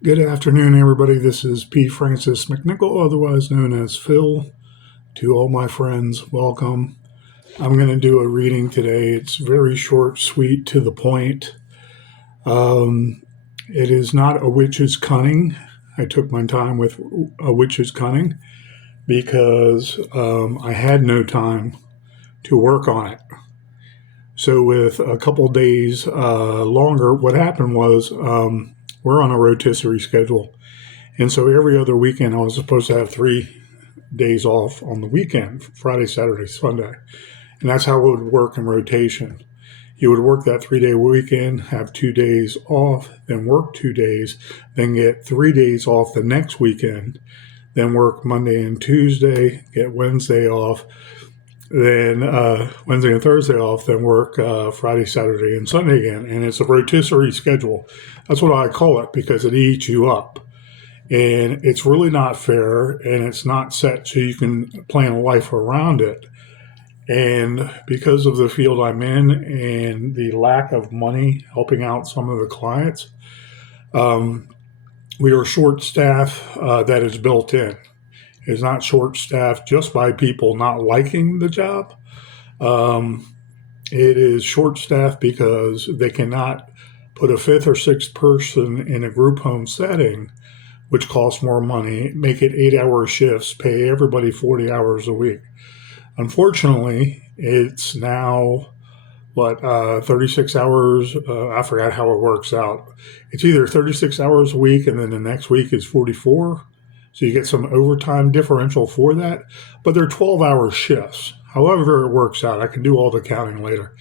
Good afternoon, everybody. This is P. Francis McNichol, otherwise known as Phil. To all my friends, welcome. I'm going to do a reading today. It's very short, sweet, to the point. It is not a witch's cunning. I took my time with a witch's cunning because I had no time to work on it. So, with a couple days longer, what happened was we're on a rotisserie schedule. And so every other weekend, I was supposed to have 3 days off on the weekend, Friday, Saturday, Sunday. And that's how it would work in rotation. You would work that 3 day weekend, have 2 days off, then work 2 days, then get 3 days off the next weekend, then work Monday and Tuesday, get Wednesday off, then Wednesday and Thursday off, then work Friday, Saturday, and Sunday again. And it's a rotisserie schedule. That's what I call it because it eats you up. And it's really not fair, and it's not set so you can plan a life around it. And because of the field I'm in and the lack of money helping out some of the clients, we are short staff that is built in. It's not short staff just by people not liking the job. It is short staff because they cannot put a fifth or sixth person in a group home setting, which costs more money, make it 8-hour shifts, pay everybody 40 hours a week. Unfortunately, it's now, 36 hours? I forgot how it works out. It's either 36 hours a week and then the next week is 44. So you get some overtime differential for that. But they're 12-hour shifts. However it works out, I can do all the counting later.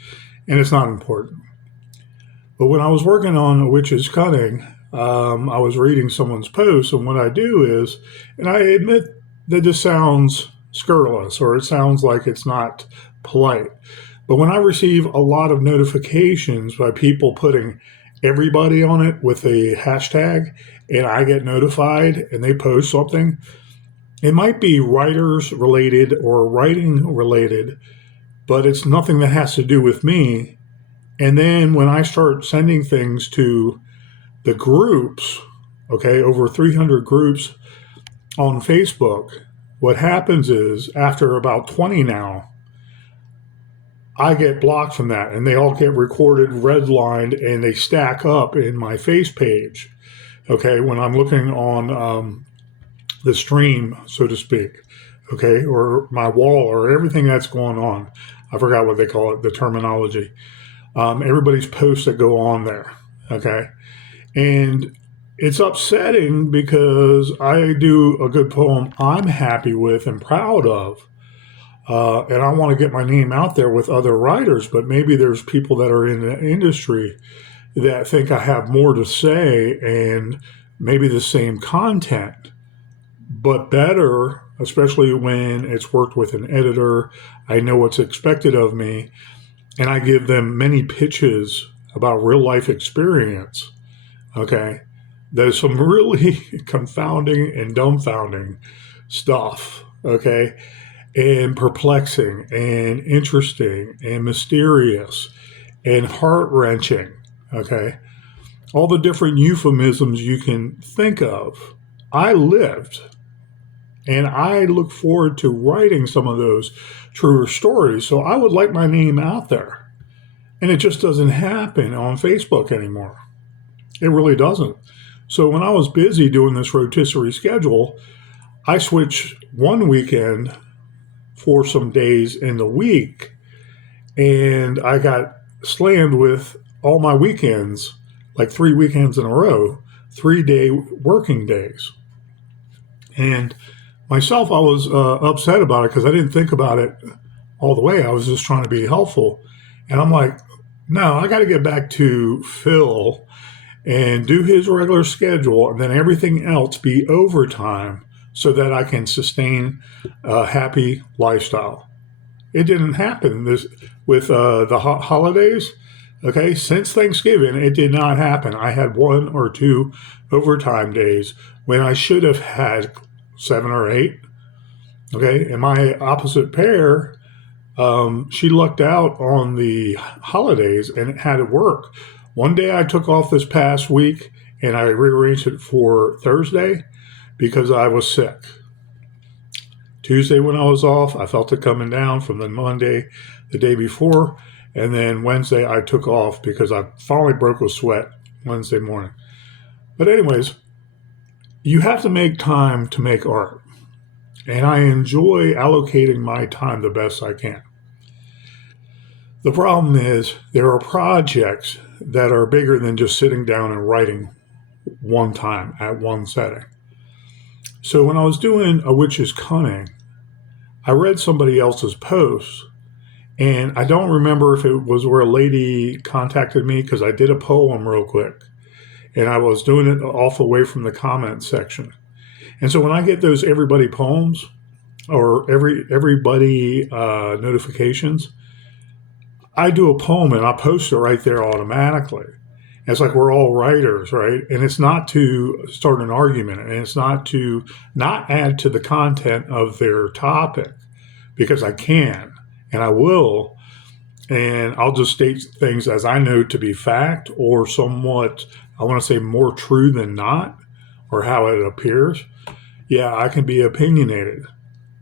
And it's not important. But when I was working on A Witch's Cunning, I was reading someone's post, and what I do is, and I admit that this sounds scurrilous or it sounds like it's not polite, but when I receive a lot of notifications by people putting everybody on it with a hashtag, and I get notified and they post something, it might be writers related or writing related, but it's nothing that has to do with me. And then when I start sending things to the groups, okay, over 300 groups on Facebook, what happens is after about 20 now, I get blocked from that and they all get recorded, redlined, and they stack up in my face page, okay, when I'm looking on the stream, so to speak, okay, or my wall or everything that's going on. I forgot what they call it, the terminology. Everybody's posts that go on there, okay? And it's upsetting because I do a good poem I'm happy with and proud of. And I want to get my name out there with other writers, but maybe there's people that are in the industry that think I have more to say and maybe the same content, but better, especially when it's worked with an editor. I know what's expected of me, and I give them many pitches about real life experience. Okay. There's some really confounding and dumbfounding stuff. Okay. And perplexing and interesting and mysterious and heart wrenching. Okay. All the different euphemisms you can think of. I lived, and I look forward to writing some of those truer stories. So I would like my name out there. And it just doesn't happen on Facebook anymore. It really doesn't. So when I was busy doing this rotisserie schedule, I switched one weekend for some days in the week, and I got slammed with all my weekends, like 3 weekends in a row, 3-day working days. And myself, I was upset about it because I didn't think about it all the way. I was just trying to be helpful. And I'm like, no, I got to get back to Phil and do his regular schedule, and then everything else be overtime so that I can sustain a happy lifestyle. It didn't happen this with the holidays. Okay, since Thanksgiving, it did not happen. I had 1 or 2 overtime days when I should have had 7 or 8. Okay, and my opposite pair, she lucked out on the holidays and it had to work. One day I took off this past week and I rearranged it for Thursday because I was sick. Tuesday when I was off, I felt it coming down from the Monday the day before, and then Wednesday I took off because I finally broke a sweat Wednesday morning. But anyways, you have to make time to make art, and I enjoy allocating my time the best I can. The problem is there are projects that are bigger than just sitting down and writing one time at one setting. So when I was doing A Witch's Cunning, I read somebody else's post, and I don't remember if it was where a lady contacted me because I did a poem real quick, and I was doing it off away from the comment section. And so when I get those everybody poems or everybody notifications, I do a poem and I post it right there automatically. And it's like we're all writers, right? And it's not to start an argument, and it's not to not add to the content of their topic, because I can and I will, and I'll just state things as I know to be fact or somewhat, I want to say, more true than not, or how it appears. Yeah, I can be opinionated.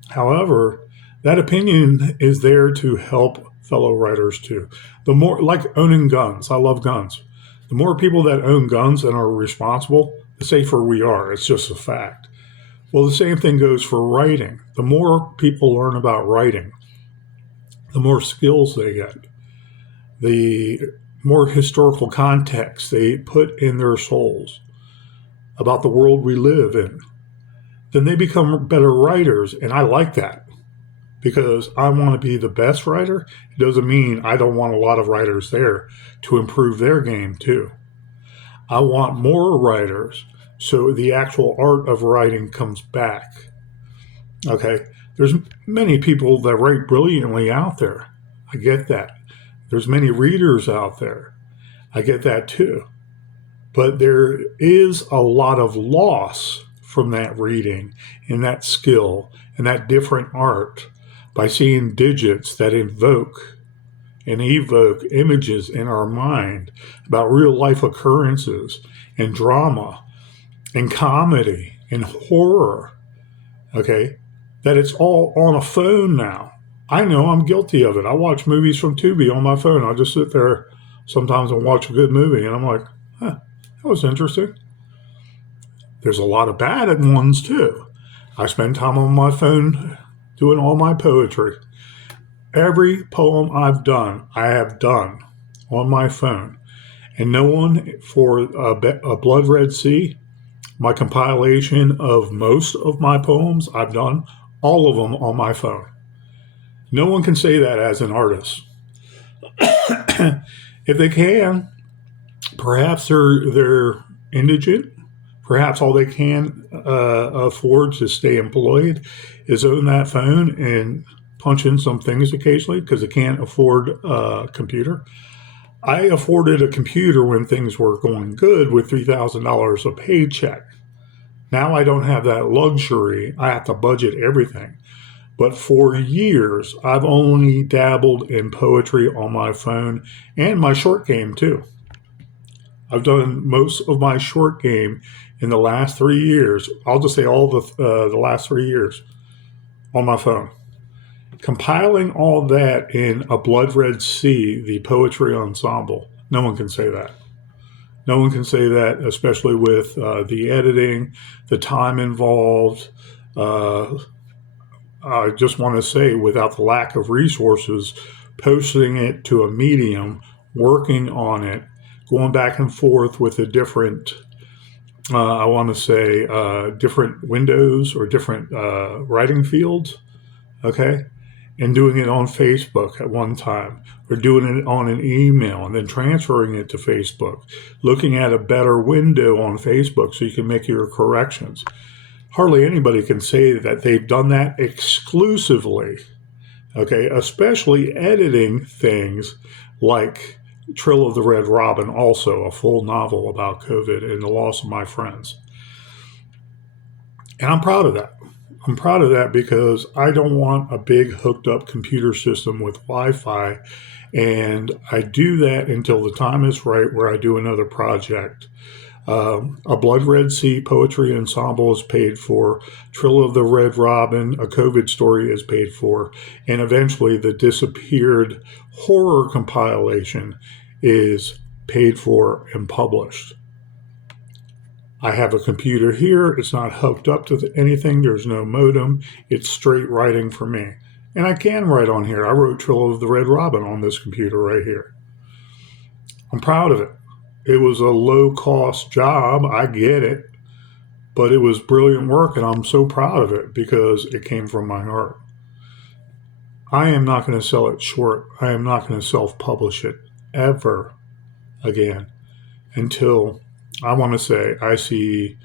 However, that opinion is there to help fellow writers too. The more, like owning guns, I love guns. The more people that own guns and are responsible, the safer we are. It's just a fact. Well, the same thing goes for writing. The more people learn about writing, the more skills they get, the more historical context they put in their souls about the world we live in, then they become better writers. And I like that because I want to be the best writer. It doesn't mean I don't want a lot of writers there to improve their game too. I want more writers so the actual art of writing comes back. Okay, there's many people that write brilliantly out there. I get that. There's many readers out there. I get that too. But there is a lot of loss from that reading and that skill and that different art by seeing digits that invoke and evoke images in our mind about real life occurrences and drama and comedy and horror. Okay, that it's all on a phone now. I know I'm guilty of it. I watch movies from Tubi on my phone. I'll just sit there sometimes and watch a good movie, and I'm like, that was interesting. There's a lot of bad ones too. I spend time on my phone doing all my poetry. Every poem I've done, I have done on my phone. And no one for a Blood Red Sea, my compilation of most of my poems, I've done all of them on my phone. No one can say that as an artist. If they can, perhaps they're indigent. Perhaps all they can afford to stay employed is own that phone and punch in some things occasionally because they can't afford a computer. I afforded a computer when things were going good with $3,000 a paycheck. Now I don't have that luxury. I have to budget everything. But for years, I've only dabbled in poetry on my phone and my short game too. I've done most of my short game in the last 3 years. I'll just say all the last 3 years on my phone. Compiling all that in a Blood Red Sea, the poetry ensemble, no one can say that. No one can say that, especially with the editing, the time involved. I just want to say, without the lack of resources, posting it to a medium, working on it, going back and forth with the different, I want to say, different windows or different writing fields, okay? And doing it on Facebook at one time, or doing it on an email and then transferring it to Facebook, looking at a better window on Facebook so you can make your corrections. Hardly anybody can say that they've done that exclusively, okay? Especially editing things like Trill of the Red Robin, also a full novel about COVID and the loss of my friends. And I'm proud of that. I'm proud of that because I don't want a big hooked up computer system with Wi-Fi. And I do that until the time is right where I do another project. A Blood Red Sea poetry ensemble is paid for. Trill of the Red Robin, a COVID story, is paid for. And eventually the disappeared horror compilation is paid for and published. I have a computer here. It's not hooked up to anything. There's no modem. It's straight writing for me. And I can write on here. I wrote Trill of the Red Robin on this computer right here. I'm proud of it. It was a low-cost job. I get it. But it was brilliant work, and I'm so proud of it because it came from my heart. I am not going to sell it short. I am not going to self-publish it ever again until, I want to say, I see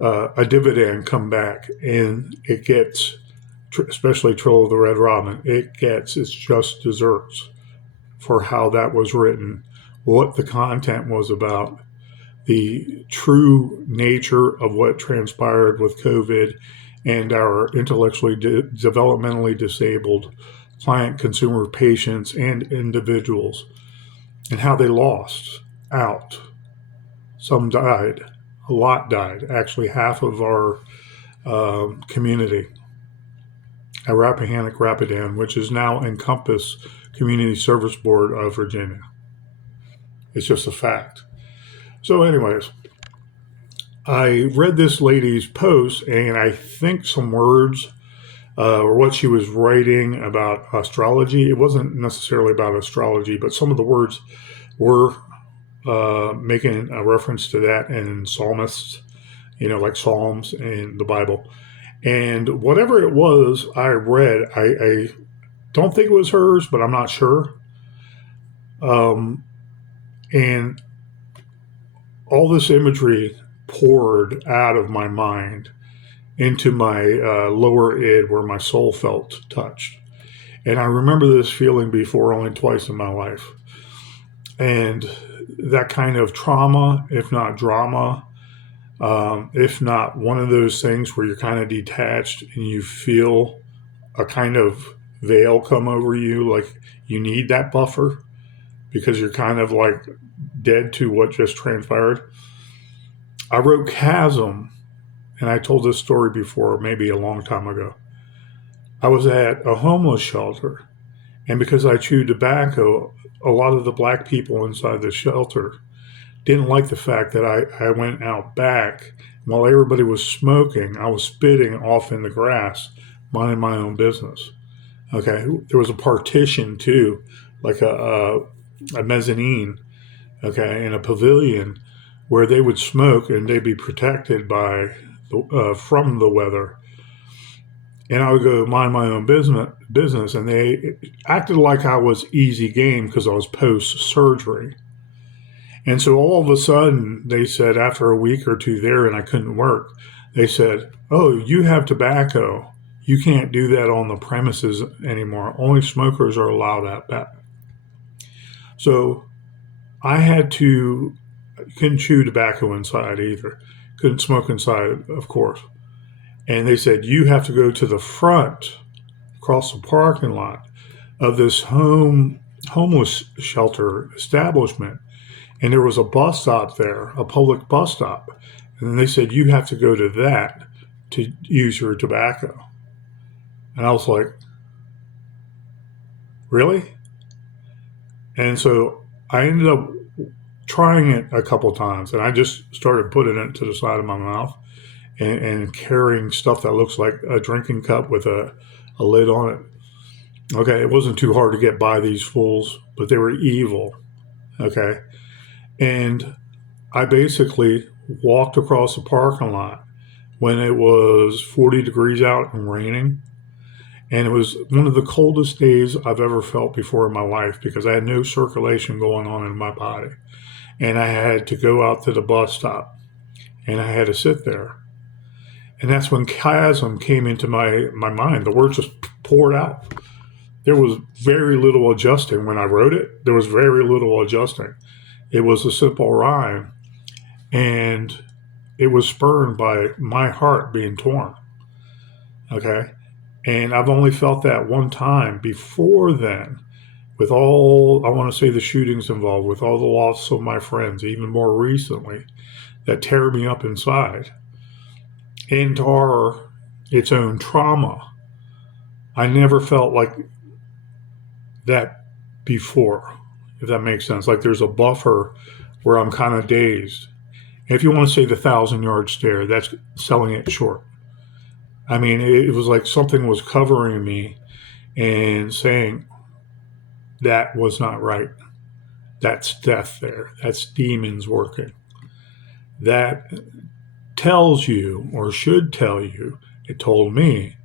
a dividend come back, and it gets, especially Trill of the Red Robin, it gets its just desserts for how that was written, what the content was about, the true nature of what transpired with COVID and our intellectually developmentally disabled client consumer patients and individuals, and how they lost out. Some died. A lot died. Actually, half of our community at Rappahannock Rapidan, which is now Encompass Community Service Board of Virginia. It's just a fact. So anyways, I read this lady's post, and I think some words or what she was writing about astrology. It wasn't necessarily about astrology, but some of the words were making a reference to that in psalmists, like Psalms in the Bible. And whatever it was I read, I don't think it was hers, but I'm not sure. And all this imagery poured out of my mind into my lower id where my soul felt touched. And I remember this feeling before only twice in my life. And that kind of trauma, if not drama, if not one of those things where you're kind of detached and you feel a kind of veil come over you, like you need that buffer because you're kind of like dead to what just transpired. I wrote chasm, and I told this story before, maybe a long time ago. I was at a homeless shelter, and because I chewed tobacco, a lot of the black people inside the shelter didn't like the fact that I went out back. While everybody was smoking, I was spitting off in the grass, minding my own business. Okay, there was a partition too, like a mezzanine, okay, in a pavilion where they would smoke and they'd be protected by from the weather. And I would go mind my own business, and they acted like I was easy game because I was post-surgery. And so all of a sudden, they said, after a week or two there and I couldn't work, they said, "Oh, you have tobacco. You can't do that on the premises anymore. Only smokers are allowed out back." So I couldn't chew tobacco inside either. Couldn't smoke inside, of course. And they said, "You have to go to the front, across the parking lot of this homeless shelter establishment." And there was a bus stop there, a public bus stop. And they said, "You have to go to that to use your tobacco." And I was like, "Really?" And so I ended up trying it a couple times, and I just started putting it to the side of my mouth and carrying stuff that looks like a drinking cup with a lid on it. Okay, it wasn't too hard to get by these fools, but they were evil. Okay. And I basically walked across the parking lot when it was 40 degrees out and raining. And it was one of the coldest days I've ever felt before in my life because I had no circulation going on in my body. And I had to go out to the bus stop and I had to sit there. And that's when chasm came into my mind. The words just poured out. There was very little adjusting when I wrote it. There was very little adjusting. It was a simple rhyme, and it was spurned by my heart being torn. Okay. And I've only felt that one time before then, with all, I want to say, the shootings involved, with all the loss of my friends, even more recently, that tear me up inside and are its own trauma. I never felt like that before, if that makes sense. Like there's a buffer where I'm kind of dazed. And if you want to say the 1,000-yard stare, that's selling it short. I mean, it was like something was covering me and saying that was not right. That's death there. That's demons working. That tells you, or should tell you, it told me,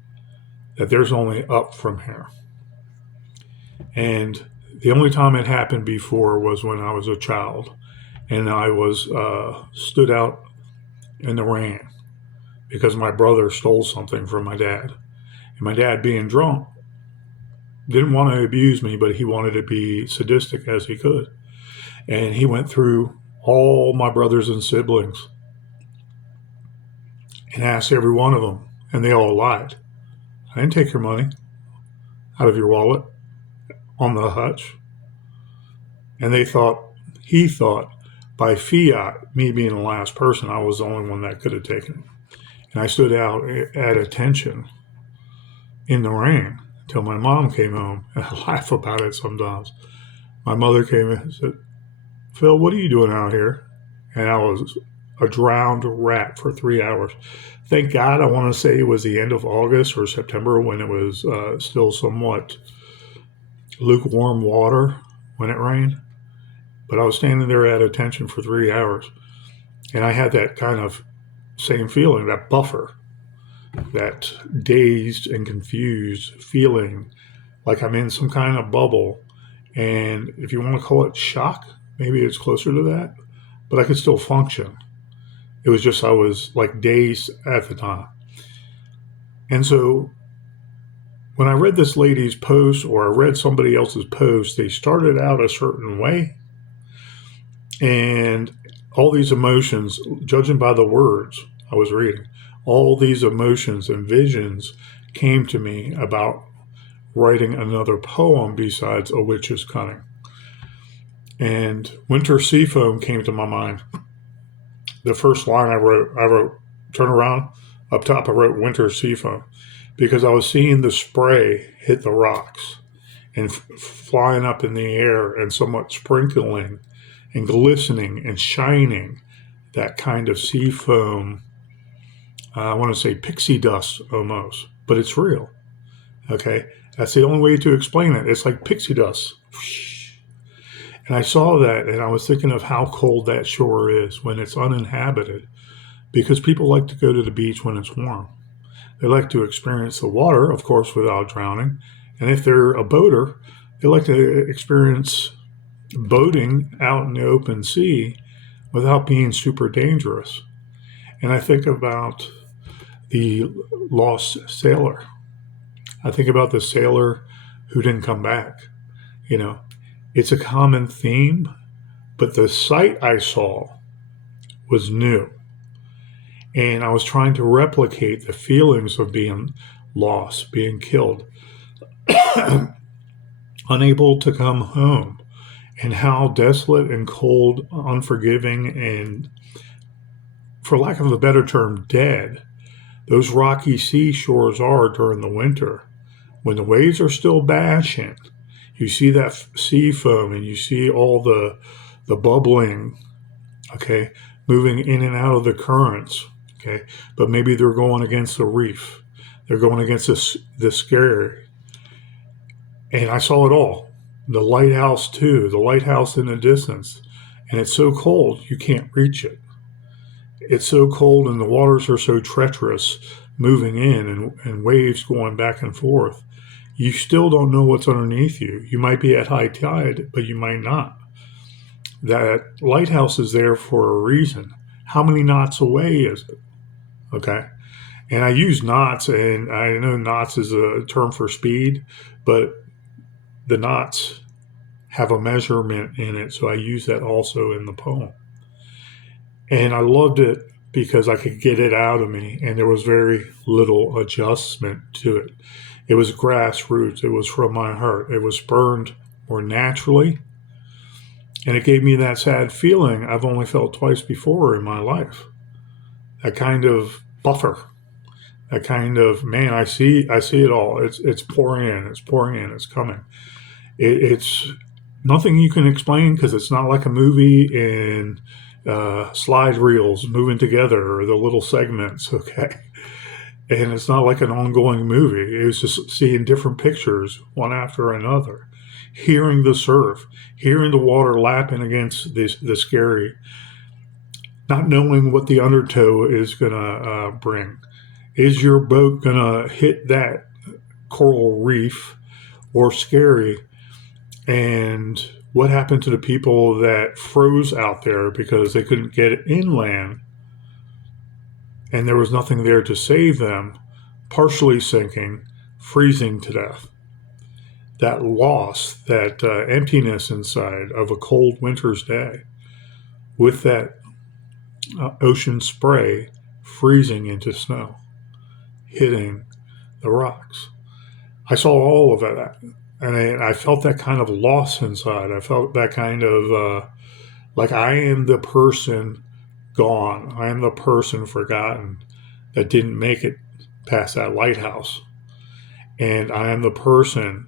that there's only up from here. And the only time it happened before was when I was a child and I was stood out in the rain because my brother stole something from my dad. And my dad, being drunk, didn't want to abuse me, but he wanted to be sadistic as he could. And he went through all my brothers and siblings and asked every one of them, and they all lied. I didn't take your money out of your wallet on the hutch. And he thought, by fiat, me being the last person, I was the only one that could have taken it. And I stood out at attention in the rain until my mom came home. And I laugh about it sometimes. My mother came in and said, Phil, what are you doing out here? And I was a drowned rat for 3 hours. Thank God, I want to say it was the end of August or September when it was still somewhat lukewarm water when it rained. But I was standing there at attention for 3 hours. And I had that kind of same feeling, that buffer, that dazed and confused feeling like I'm in some kind of bubble. And if you want to call it shock, maybe it's closer to that, but I could still function. It was just I was like dazed at the time. And so when I read this lady's post or I read somebody else's post, they started out a certain way. And all these emotions, judging by the words I was reading, all these emotions and visions came to me about writing another poem besides A Witch's Cunning. And Winter Seafoam came to my mind. The first line I wrote, turn around, up top I wrote Winter Seafoam, because I was seeing the spray hit the rocks and flying up in the air and somewhat sprinkling and glistening and shining, that kind of sea foam. I want to say pixie dust almost, but it's real. Okay, that's the only way to explain it. It's like pixie dust. And I saw that and I was thinking of how cold that shore is when it's uninhabited, because people like to go to the beach when it's warm. They like to experience the water, of course, without drowning. And if they're a boater, they like to experience boating out in the open sea without being super dangerous. And I think about the lost sailor. I think about the sailor who didn't come back. You know, it's a common theme, but the sight I saw was new. And I was trying to replicate the feelings of being lost, being killed, unable to come home, and how desolate and cold, unforgiving, and, for lack of a better term, dead those rocky seashores are during the winter. When the waves are still bashing, you see that sea foam and you see all the bubbling, okay, moving in and out of the currents, okay, but maybe they're going against the reef. They're going against the Skerry. And I saw it all. The lighthouse too, the lighthouse in the distance. And it's so cold, you can't reach it. It's so cold and the waters are so treacherous, moving in and waves going back and forth. You still don't know what's underneath you. You might be at high tide, but you might not. That lighthouse is there for a reason. How many knots away is it? Okay. And I use knots, and I know knots is a term for speed, but the knots have a measurement in it, so I use that also in the poem. And I loved it because I could get it out of me, and there was very little adjustment to it. It was grassroots. It was from my heart. It was burned more naturally, And it gave me that sad feeling I've only felt twice before in my life. That kind of buffer, that kind of, man, I see it all. It's pouring in, it's pouring in, it's coming. It's nothing you can explain because it's not like a movie in slide reels moving together or the little segments, okay? And it's not like an ongoing movie. It was just seeing different pictures one after another, hearing the surf, hearing the water lapping against the Skerry, not knowing what the undertow is going to bring. Is your boat going to hit that coral reef or Skerry? And what happened to the people that froze out there because they couldn't get inland and there was nothing there to save them, partially sinking, freezing to death? That loss, that emptiness inside of a cold winter's day with that ocean spray freezing into snow, hitting the rocks. I saw all of that. And I felt that kind of loss inside. I felt that kind of like I am the person gone. I am the person forgotten that didn't make it past that lighthouse. And I am the person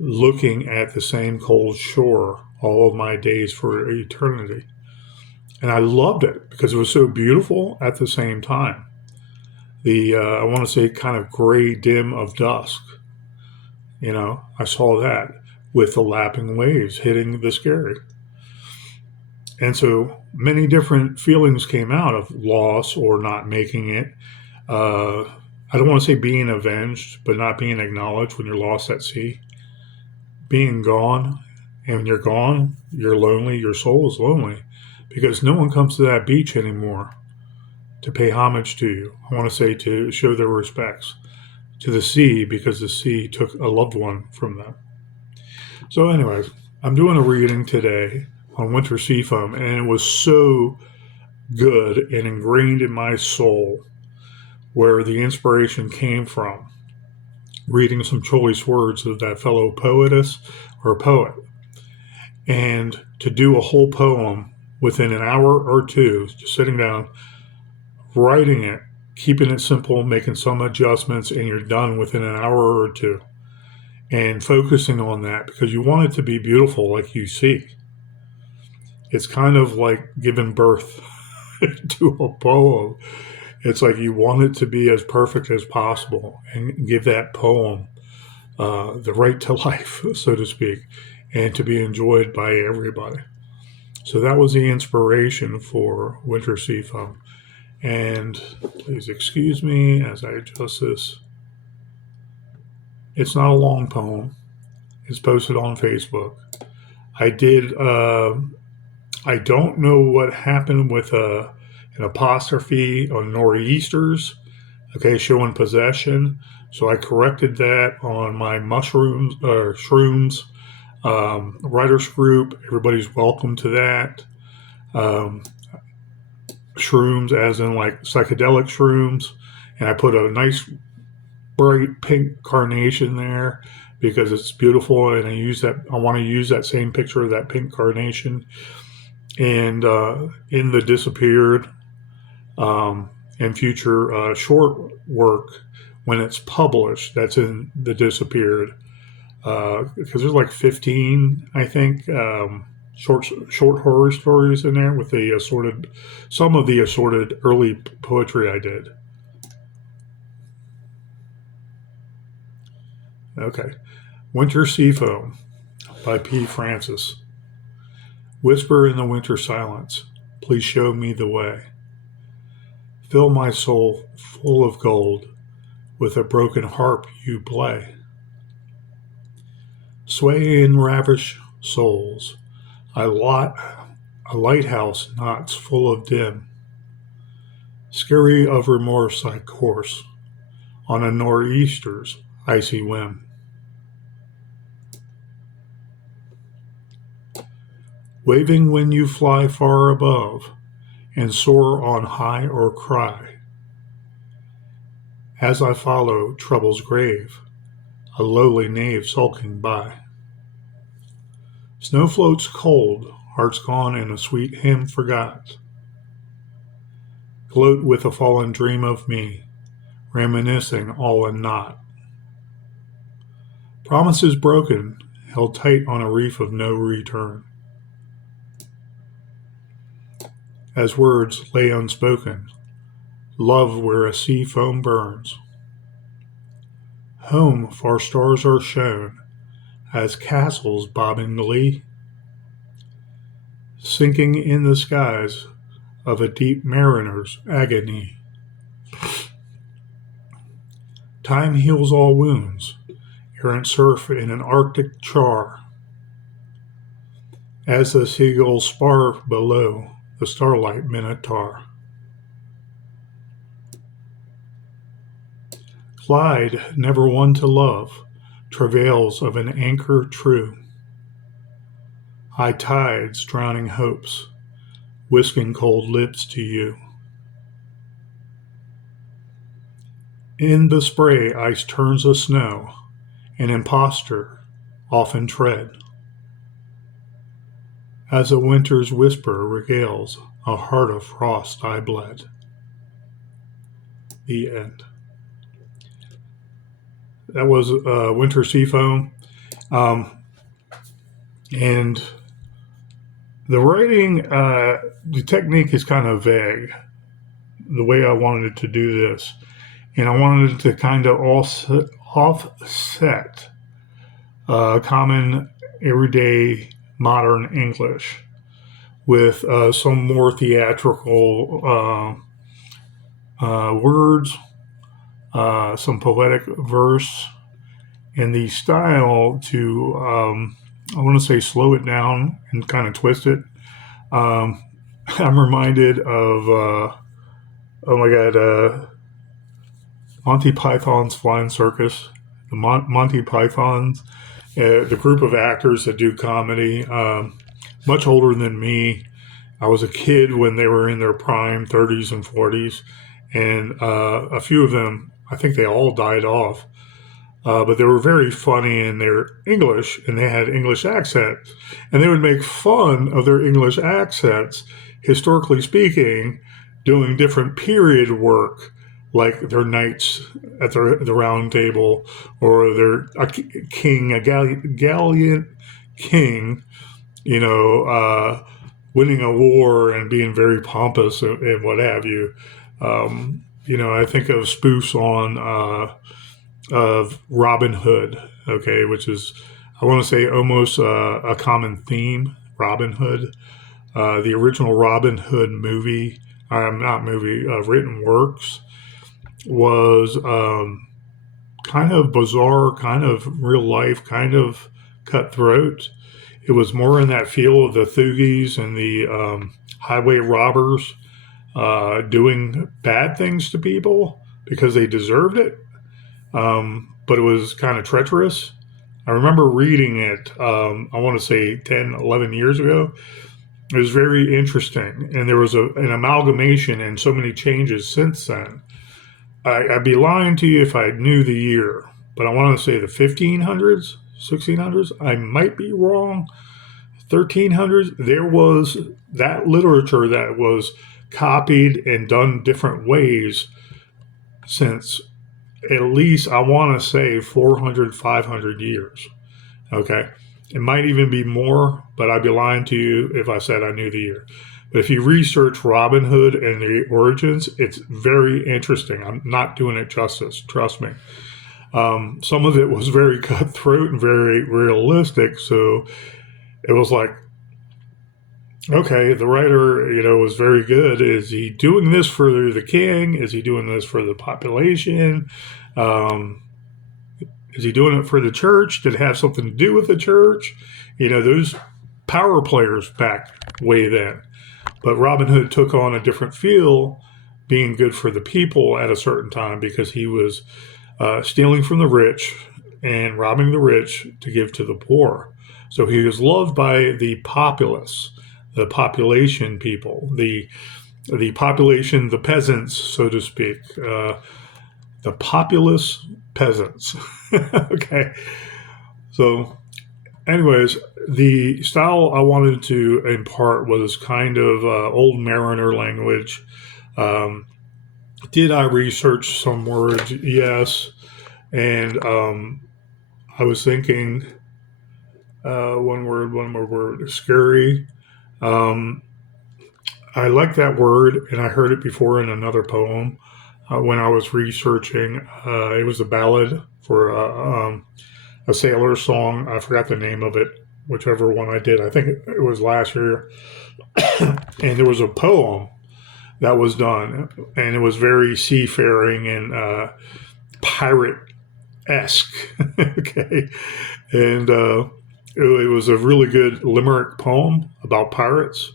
looking at the same cold shore all of my days for eternity. And I loved it because it was so beautiful at the same time. The, I want to say, kind of gray dim of dusk. You know, I saw that with the lapping waves hitting the Skerry. And so many different feelings came out of loss or not making it. I don't want to say being avenged, but not being acknowledged when you're lost at sea. Being gone, and when you're gone, you're lonely, your soul is lonely because no one comes to that beach anymore to pay homage to you. I want to say to show their respects to the sea because the sea took a loved one from them. So anyways, I'm doing a reading today on winter seafoam, and it was so good and ingrained in my soul where the inspiration came from. Reading some choice words of that fellow poetess or poet. And to do a whole poem within an hour or two, just sitting down, writing it, keeping it simple, making some adjustments, and you're done within an hour or two. And focusing on that because you want it to be beautiful like you see. It's kind of like giving birth to a poem. It's like you want it to be as perfect as possible and give that poem the right to life, so to speak, and to be enjoyed by everybody. So that was the inspiration for Winter Seafoam. And please excuse me as I adjust this. It's not a long poem. It's posted on Facebook. I did, I don't know what happened with an apostrophe on nor'easters, okay, showing possession. So I corrected that on my mushrooms or shrooms writers group. Everybody's welcome to that. Shrooms as in like psychedelic shrooms. And I put a nice bright pink carnation there because it's beautiful, and I want to use that same picture of that pink carnation and in the disappeared and future short work when it's published. That's in the disappeared because there's like 15, I think, short horror stories in there with the some of the assorted early poetry I did. Okay. Winter Seafoam by P. Francis. Whisper in the winter silence, please show me the way. Fill my soul full of gold, with a broken harp you play. Sway in ravish souls, a lighthouse knots full of dim. Skerry of remorse I course, on a nor'easter's icy whim. Waving when you fly far above, and soar on high or cry. As I follow trouble's grave, a lowly knave sulking by. Snow floats cold, heart's gone and a sweet hymn forgot. Gloat with a fallen dream of me, reminiscing all in naught. Promises broken, held tight on a reef of no return. As words lay unspoken, love where a sea foam burns. Home far stars are shown, as castles bob in glee, sinking in the skies of a deep mariner's agony. Time heals all wounds, errant surf in an arctic char, as the seagulls spar below the starlight Minotaur. Glide, never one to love, travails of an anchor true. High tides drowning hopes, whisking cold lips to you. In the spray ice turns a snow, an impostor often tread. As a winter's whisper regales a heart of frost I bled. The end. That was Winter Seafoam. And the writing, the technique is kind of vague, the way I wanted to do this. And I wanted it to kind of offset common, everyday, modern English with some more theatrical words, some poetic verse, and the style to, I want to say, slow it down and kind of twist it. I'm reminded of, Monty Python's Flying Circus, the Monty Pythons, the group of actors that do comedy, much older than me. I was a kid when they were in their prime, 30s and 40s, and a few of them, I think they all died off. But they were very funny in their English, and they had English accents. And they would make fun of their English accents, historically speaking, doing different period work, like their knights at the round table, or their gallant king, winning a war and being very pompous and what have you. I think of spoofs on of Robin Hood, okay, which is, I want to say, almost a common theme, Robin Hood. The original Robin Hood movie, written works, was kind of bizarre, kind of real life, kind of cutthroat. It was more in that feel of the Thugies and the highway robbers doing bad things to people because they deserved it. But it was kind of treacherous. I remember reading it, I want to say 10, 11 years ago. It was very interesting. And there was an amalgamation and so many changes since then. I'd be lying to you if I knew the year, but I want to say the 1500s, 1600s. I might be wrong. 1300s. There was that literature that was copied and done different ways since at least, I want to say, 400, 500 years. Okay. It might even be more, but I'd be lying to you if I said I knew the year. But if you research Robin Hood and the origins, it's very interesting. I'm not doing it justice, trust me. Some of it was very cutthroat and very realistic. So it was like, okay, the writer, was very good. Is he doing this for the king? Is he doing this for the population? Is he doing it for the church? Did it have something to do with the church? Those power players back way then. But Robin Hood took on a different feel, being good for the people at a certain time because he was stealing from the rich and robbing the rich to give to the poor. So he was loved by the populace, the population people, the population, the peasants, so to speak, the populous peasants. Okay. So anyways, the style I wanted to impart was kind of old mariner language. Um, did I research some words? Yes. And I was thinking one more word, Skerry. Um, I like that word, and I heard it before in another poem when I was researching. It was a ballad for a sailor song. I forgot the name of it, whichever one I did. I think it was last year. And there was a poem that was done, and it was very seafaring and pirate esque. Okay. And it was a really good limerick poem about pirates.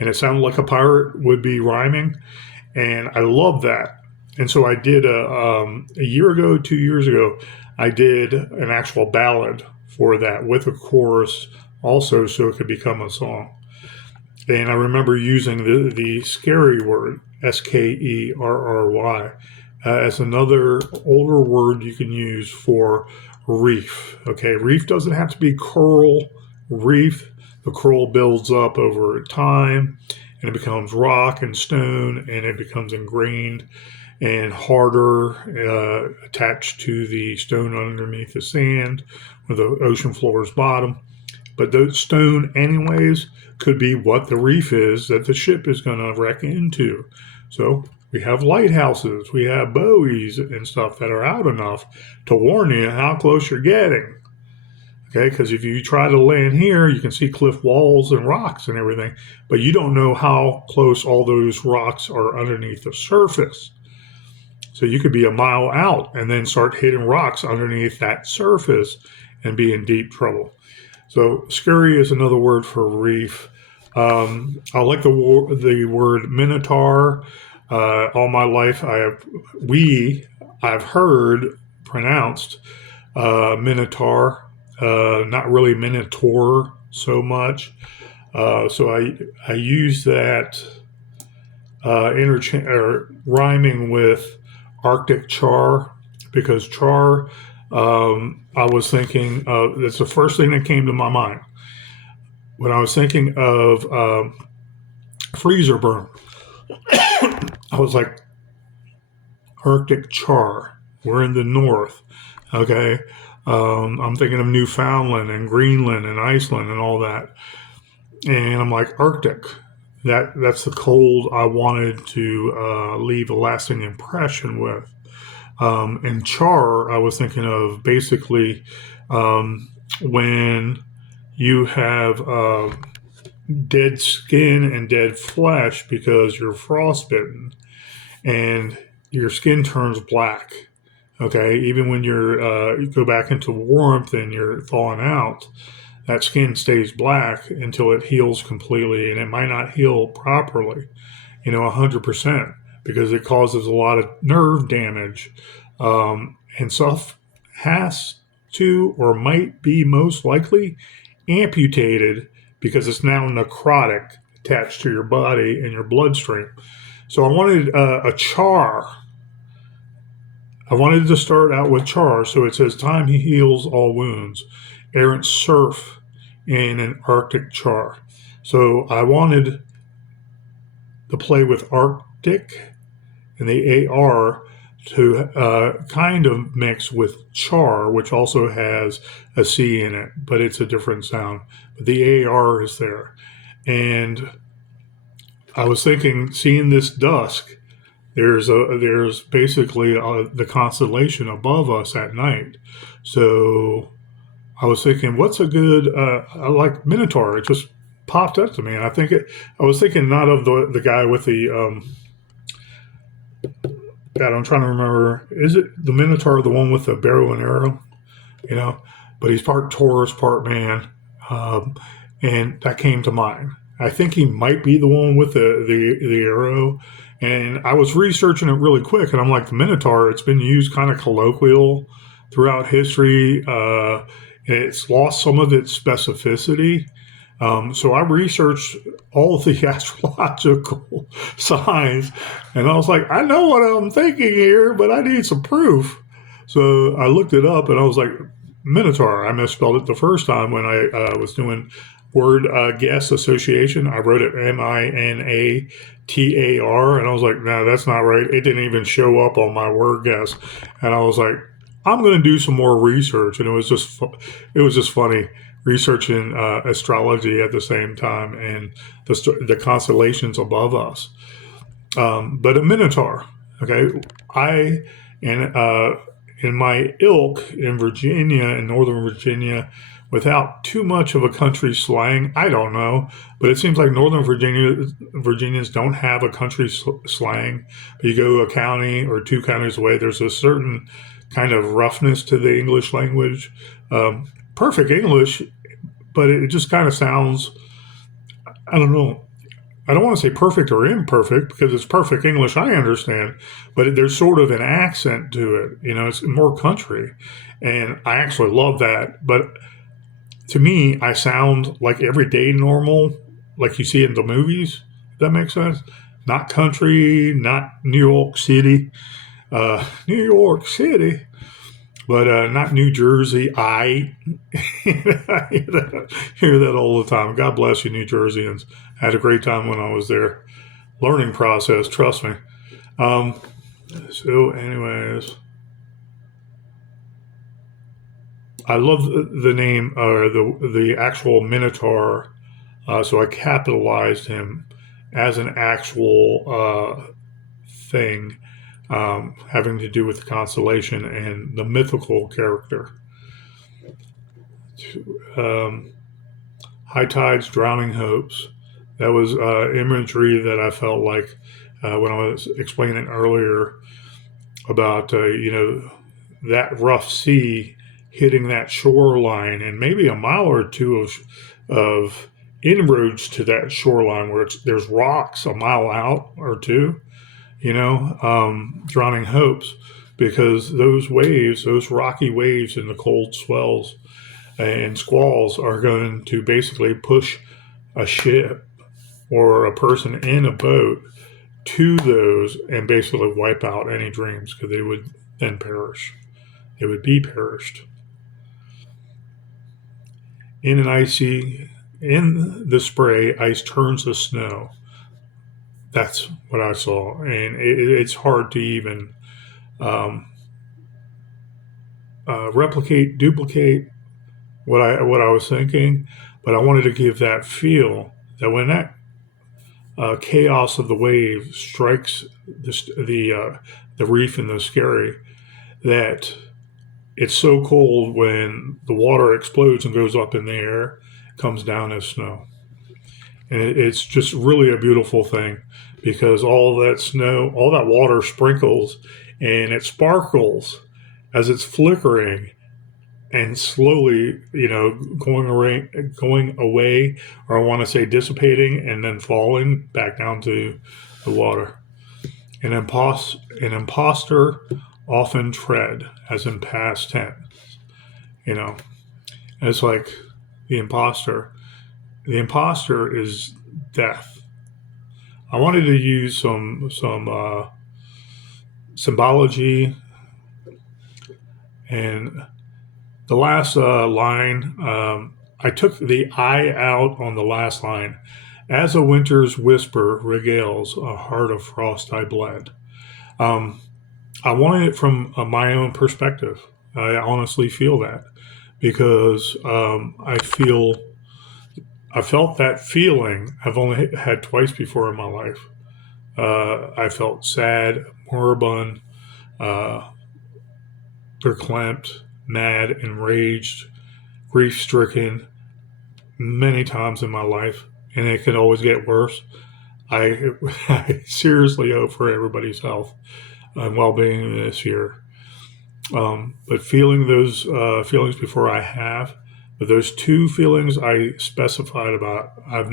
And it sounded like a pirate would be rhyming. And I love that. And so I did a year ago, 2 years ago, I did an actual ballad for that with a chorus also so it could become a song. And I remember using the Skerry word, Skerry, as another older word you can use for reef. Okay, reef doesn't have to be coral reef. The coral builds up over time and it becomes rock and stone and it becomes ingrained and harder attached to the stone underneath the sand or the ocean floor's bottom. But those stone, anyways, could be what the reef is that the ship is going to wreck into. So we have lighthouses, we have buoys and stuff that are out enough to warn you how close you're getting. Okay, because if you try to land here, you can see cliff walls and rocks and everything, but you don't know how close all those rocks are underneath the surface. So you could be a mile out and then start hitting rocks underneath that surface and be in deep trouble. So scurry is another word for reef. I like the word Minotaur. All my life, I've heard pronounced Minotaur, not really Minotaur so much. So I use that interchange or rhyming with Arctic char because char. I was thinking that's the first thing that came to my mind when I was thinking of freezer burn. I was like, Arctic char. We're in the north. Okay. I'm thinking of Newfoundland and Greenland and Iceland and all that. And I'm like, Arctic. That's the cold I wanted to leave a lasting impression with. And char, I was thinking of basically when you have dead skin and dead flesh because you're frostbitten and your skin turns black. Okay, even when you go back into warmth and you're thawing out, that skin stays black until it heals completely, and it might not heal properly, 100%, because it causes a lot of nerve damage, and stuff has to or might be most likely amputated because it's now necrotic attached to your body and your bloodstream. So I wanted a char. I wanted to start out with char. So it says, time he heals all wounds, errant surf in an Arctic char. So I wanted to play with Arctic and the AR to kind of mix with char, which also has a C in it, but it's a different sound. But the AR is there. And I was thinking, seeing this dusk, there's basically the constellation above us at night. So I was thinking, what's a good? I like Minotaur. It just popped up to me, and I was thinking not of the guy with the. God, I'm trying to remember. Is it the Minotaur, the one with the bow and arrow? But he's part Taurus, part man, and that came to mind. I think he might be the one with the arrow. And I was researching it really quick, and I'm like, the Minotaur, it's been used kind of colloquial throughout history. It's lost some of its specificity. So I researched all of the astrological signs, and I was like, I know what I'm thinking here, but I need some proof. So I looked it up, and I was like, Minotaur. I misspelled it the first time when I was doing word guess association. I wrote it Minatar, and I was like, no, that's not right. It didn't even show up on my word guess, and I was like, I'm going to do some more research, and it was just funny researching astrology at the same time and the constellations above us. But a Minotaur, okay, I and in my ilk in Virginia, in Northern Virginia, without too much of a country slang, I don't know, but it seems like Virginians don't have a country slang. You go a county or two counties away, there's a certain kind of roughness to the English language. Perfect English, but it just kind of sounds, I don't know, I don't want to say perfect or imperfect because it's perfect English, I understand, but there's sort of an accent to it. You know, it's more country. And I actually love that. But to me, I sound like everyday normal, like you see in the movies. If that makes sense. Not country, not New York City. New York City. But not New Jersey. I hear that all the time. God bless you, New Jerseyans. I had a great time when I was there. Learning process, trust me. Um, so, anyways, I love the name or the actual Minotaur. So I capitalized him as an actual thing having to do with the constellation and the mythical character. Um, High tides, drowning hopes. That was imagery that I felt like when I was explaining earlier about that rough sea hitting that shoreline and maybe a mile or two of inroads to that shoreline where there's rocks a mile out or two. Drowning hopes because those waves, those rocky waves and the cold swells and squalls are going to basically push a ship or a person in a boat to those and basically wipe out any dreams because they would then perish. They would be perished. In the spray, ice turns to snow. That's what I saw. And it's hard to even um, duplicate what I was thinking, but I wanted to give that feel that when that chaos of the wave strikes the reef and the Skerry, that it's so cold when the water explodes and goes up in the air, comes down as snow, and it's just really a beautiful thing because all that snow, all that water sprinkles, and it sparkles as it's flickering and slowly, going away, or I want to say dissipating, and then falling back down to the water. An imposter often tread, as in past tense. You know, and it's like the imposter. The imposter is death. I wanted to use some symbology, and the last line, I took the I out on the last line. As a winter's whisper regales, a heart of frost I bled. Um, I wanted it from my own perspective. I honestly feel that because I felt that feeling. I've only had twice before in my life. I felt sad, moribund, uh, verklempt, mad, enraged, grief stricken many times in my life, and it can always get worse. I, I seriously hope for everybody's health and well being this year. But feeling those feelings before I have, but those two feelings I specified about, I've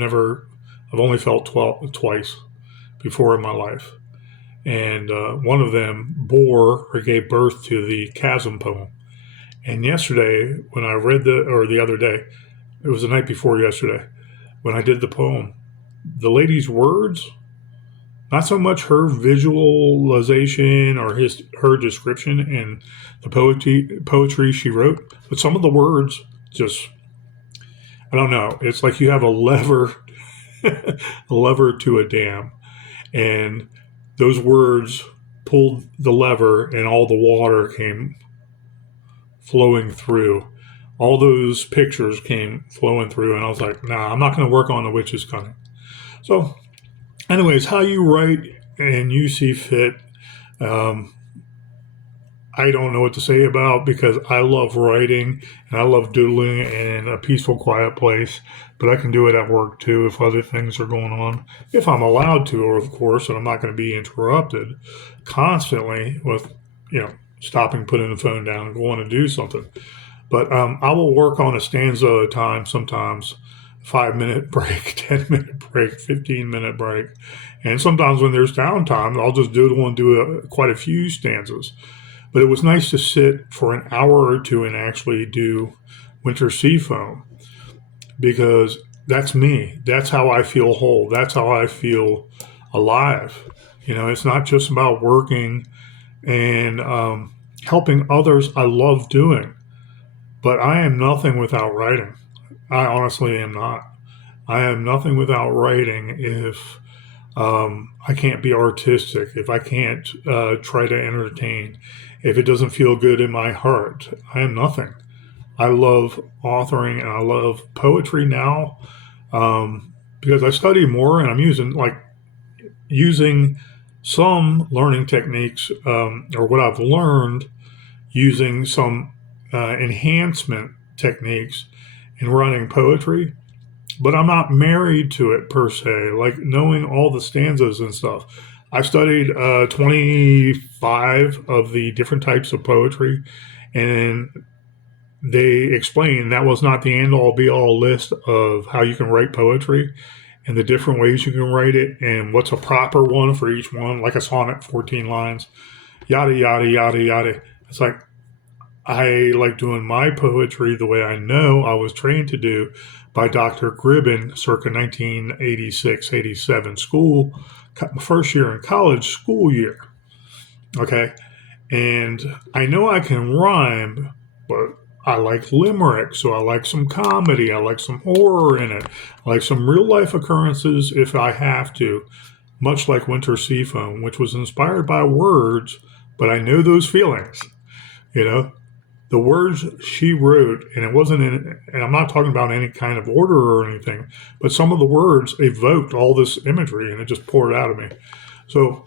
only felt twice before in my life. And one of them bore or gave birth to the chasm poem. And yesterday, when I read the other day, it was the night before yesterday, when I did the poem, the lady's words, Not so much her visualization or her description and the poetry she wrote, but some of the words just, I don't know. It's like you have a lever, a lever to a dam, and those words pulled the lever, and all the water came flowing through. All those pictures came flowing through, and I was like, nah, I'm not going to work on the witch's cunning. So, anyways, how you write and you see fit, um, I don't know what to say about, because I love writing and I love doodling in a peaceful, quiet place. But I can do it at work too if other things are going on, if I'm allowed to, or of course, and I'm not going to be interrupted constantly with, stopping, putting the phone down, and going to do something. But I will work on a stanza at a time, sometimes 5 minute break, 10 minute break, 15 minute break. And sometimes when there's downtime, I'll just doodle and do quite a few stanzas. But it was nice to sit for an hour or two and actually do Winter Seafoam, because that's me. That's how I feel whole. That's how I feel alive. It's not just about working and helping others. I love doing. But I am nothing without writing. I honestly am not. I am nothing without writing if I can't be artistic, if I can't try to entertain, if it doesn't feel good in my heart. I am nothing. I love authoring and I love poetry now, because I study more, and I'm using some learning techniques, or what I've learned using some enhancement techniques in writing poetry, but I'm not married to it per se, like knowing all the stanzas and stuff. I studied 25 of the different types of poetry, and they explain that was not the end all be all list of how you can write poetry and the different ways you can write it and what's a proper one for each one, like a sonnet, 14 lines, yada, yada, yada, yada. It's like, I like doing my poetry the way I know I was trained to do by Dr. Gribben circa 1986-87 school, first year in college, school year. Okay. And I know I can rhyme, but I like limerick, so I like some comedy. I like some horror in it. I like some real life occurrences if I have to, much like Winter Seafoam, which was inspired by words, but I know those feelings, you know. The words she wrote, and it wasn't in, and I'm not talking about any kind of order or anything, but some of the words evoked all this imagery and it just poured out of me. So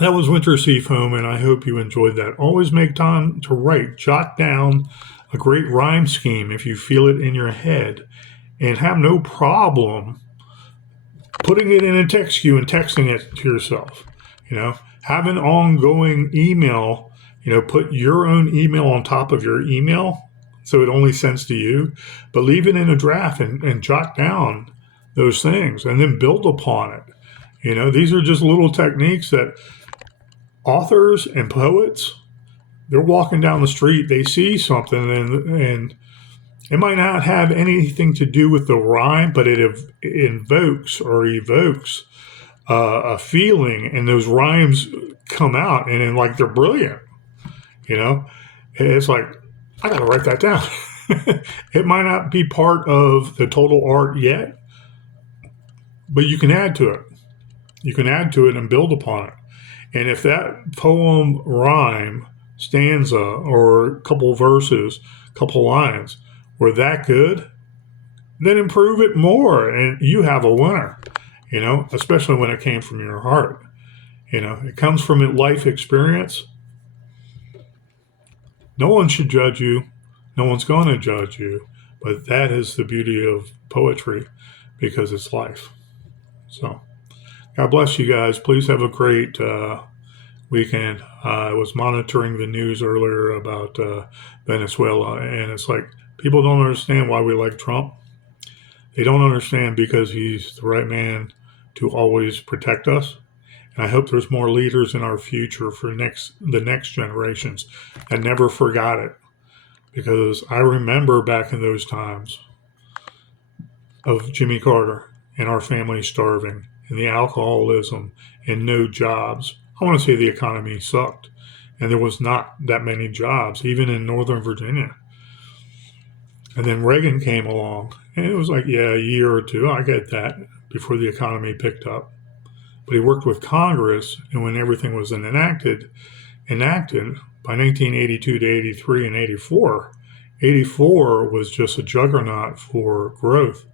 that was Winter Seafoam, and I hope you enjoyed that. Always make time to write. Jot down a great rhyme scheme if you feel it in your head, and have no problem putting it in a text queue and texting it to yourself. Have an ongoing email. Put your own email on top of your email so it only sends to you, but leave it in a draft and jot down those things and then build upon it. These are just little techniques that authors and poets, they're walking down the street, they see something, and it might not have anything to do with the rhyme, but it invokes or evokes a feeling, and those rhymes come out, and then, like, they're brilliant. It's like, I got to write that down. It might not be part of the total art yet, but you can add to it. You can add to it and build upon it. And if that poem, rhyme, stanza, or couple verses, couple lines were that good, then improve it more, and you have a winner. Especially when it came from your heart. It comes from a life experience. No one should judge you. No one's going to judge you. But that is the beauty of poetry, because it's life. So, God bless you guys. Please have a great weekend. I was monitoring the news earlier about Venezuela, and it's like, people don't understand why we like Trump. They don't understand because he's the right man to always protect us. And I hope there's more leaders in our future for the next generations that never forgot it. Because I remember back in those times of Jimmy Carter and our family starving and the alcoholism and no jobs. I want to say the economy sucked, and there was not that many jobs, even in Northern Virginia. And then Reagan came along, and it was like, yeah, a year or two, I get that, before the economy picked up. But he worked with Congress, and when everything was enacted by 1982 to 83 and 84, 84 was just a juggernaut for growth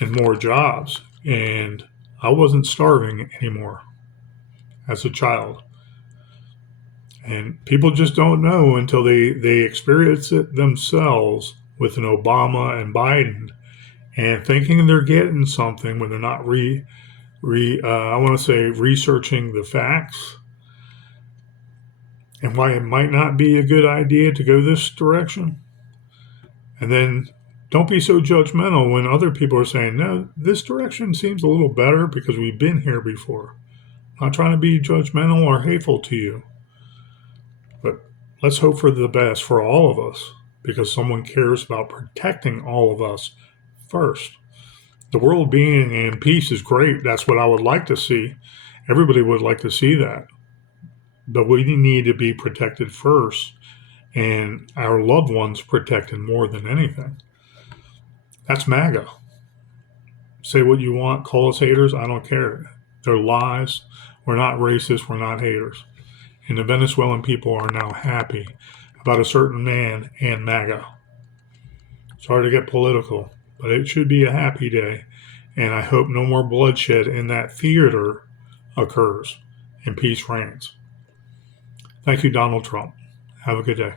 and more jobs. And I wasn't starving anymore as a child. And people just don't know until they experience it themselves with an Obama and Biden and thinking they're getting something when they're not I want to say researching the facts and why it might not be a good idea to go this direction. And then don't be so judgmental when other people are saying, no, this direction seems a little better because we've been here before. I'm not trying to be judgmental or hateful to you, but let's hope for the best for all of us because someone cares about protecting all of us first. The world being in peace is great. That's what I would like to see. Everybody would like to see that. But we need to be protected first and our loved ones protected more than anything. That's MAGA. Say what you want, call us haters, I don't care. They're lies. We're not racist, we're not haters. And the Venezuelan people are now happy about a certain man and MAGA. Sorry to get political, but it should be a happy day. And I hope no more bloodshed in that theater occurs and peace reigns. Thank you, Donald Trump. Have a good day.